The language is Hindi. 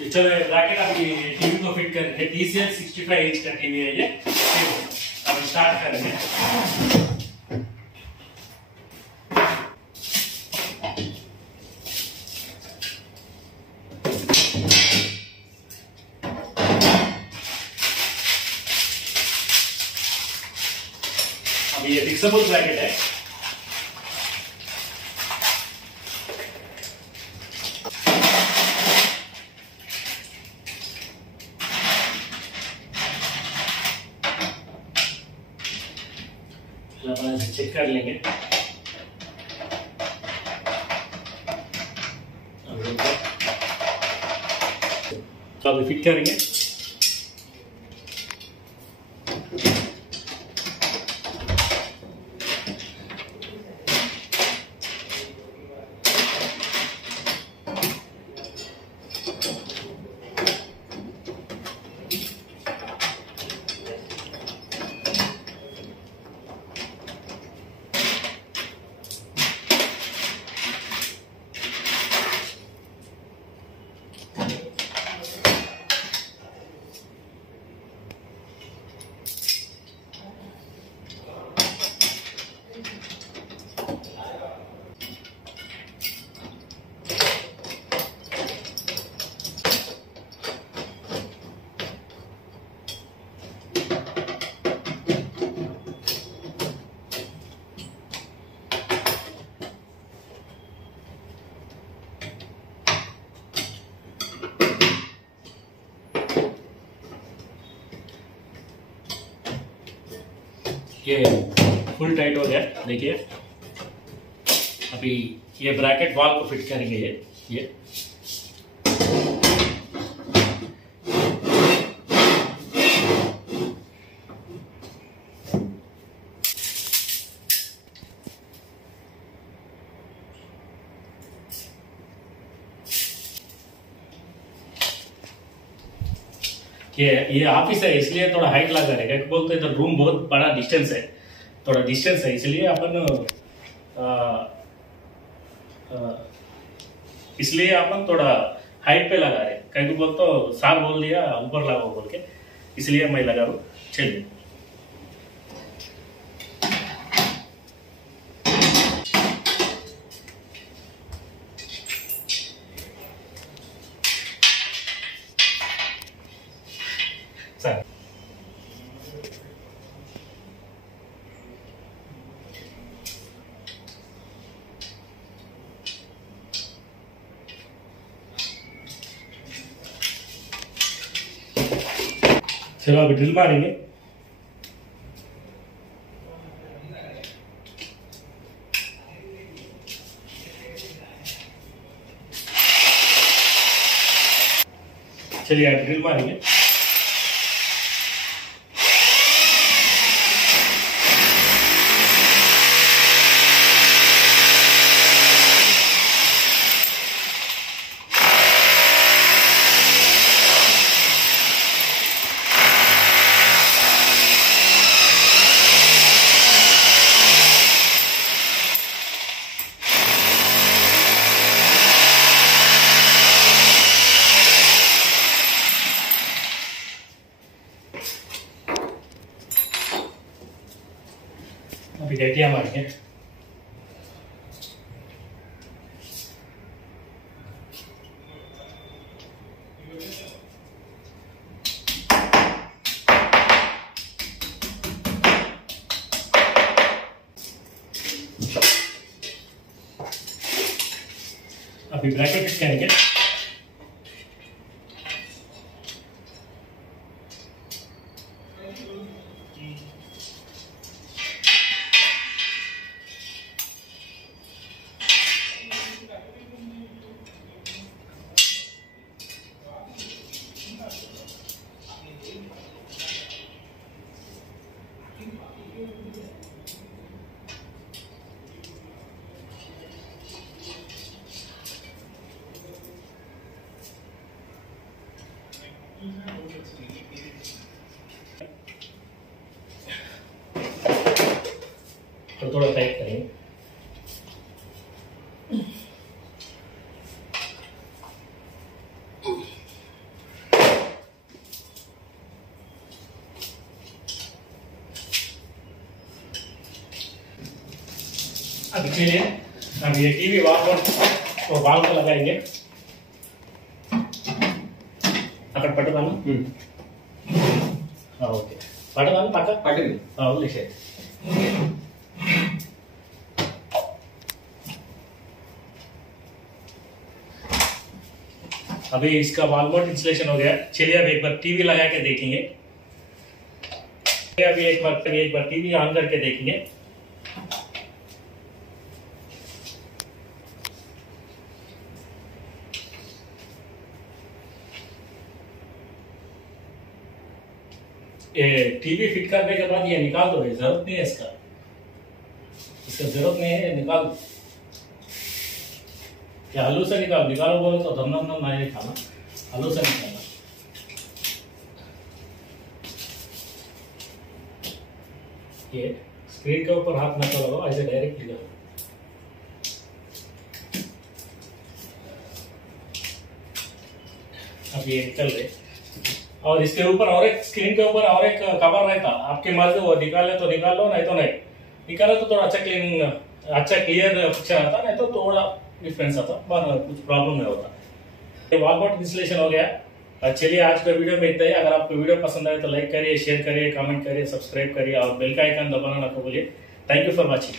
चलो ब्रैकेट अभी टीवी को फिट करेंगे। TCL 65 इंच का टीवी है ये। अब स्टार्ट करेंगे। अब ये फिक्सेबल ब्रैकेट है। चेक कर लेंगे। तो अभी फिट करेंगे। ये फुल टाइट हो गया। देखिए अभी ये ब्रैकेट वॉल को फिट करेंगे। ये ये ऑफिस है इसलिए थोड़ा हाइट लगा रहेगा। बोलते इधर रूम बहुत बड़ा डिस्टेंस है, थोड़ा डिस्टेंस है इसलिए अपन थोड़ा हाइट पे लगा रहे। कहीं बोल तो सार बोल दिया ऊपर लगाओ बोल के, इसलिए मैं लगा रहा हूँ। चलिए सर चलो अभी ड्रिल मारेंगे। चलिए आप ड्रिल मारेंगे। अभी गटिया मारेंगे। अभी ब्रैकेट फिट करेंगे। तो थोड़ा टाइट करेंगे। चलिए अब ये टीवी वाल को लगाएंगे। अక్కడ పట్టుదామా? ఓకే పట్టుదామా పక్క పట్టింది వదిలేసే। अभी इसका वॉलमाउंट इंस्टॉलेशन हो गया। चलिए अब एक बार टीवी लगा के देखेंगे। अभी एक बार टीवी ऑन करके देखेंगे। ये टीवी फिट करने के बाद ये निकाल दो, जरूरत नहीं है इसका जरूरत नहीं है, निकाल दो। या आलू से निकालो बोले तो धम नहीं खाना, आलू से निकालना। ये स्क्रीन के ऊपर हाथ मत लगाओ, ऐसे डायरेक्ट निकालो। अब ये निकल रहे और इसके ऊपर और एक स्क्रीन के ऊपर और एक कवर रहता, आपके मर्जी वो निकाले तो निकाल लो, नहीं तो नहीं निकाले तो थोड़ा अच्छा क्लियर पिक्चर आता, नहीं तो थोड़ा डिफरेंस आता, पर कुछ प्रॉब्लम नहीं होता। वॉलमाउंट इंस्टॉलेशन हो गया। चलिए आज का वीडियो में इतना ही। अगर आपको वीडियो पसंद आए तो लाइक करिए, शेयर करिए, कमेंट करिए, सब्सक्राइब करिए और बेल का आइकन दबाना ना भूलिए। Thank you for watching.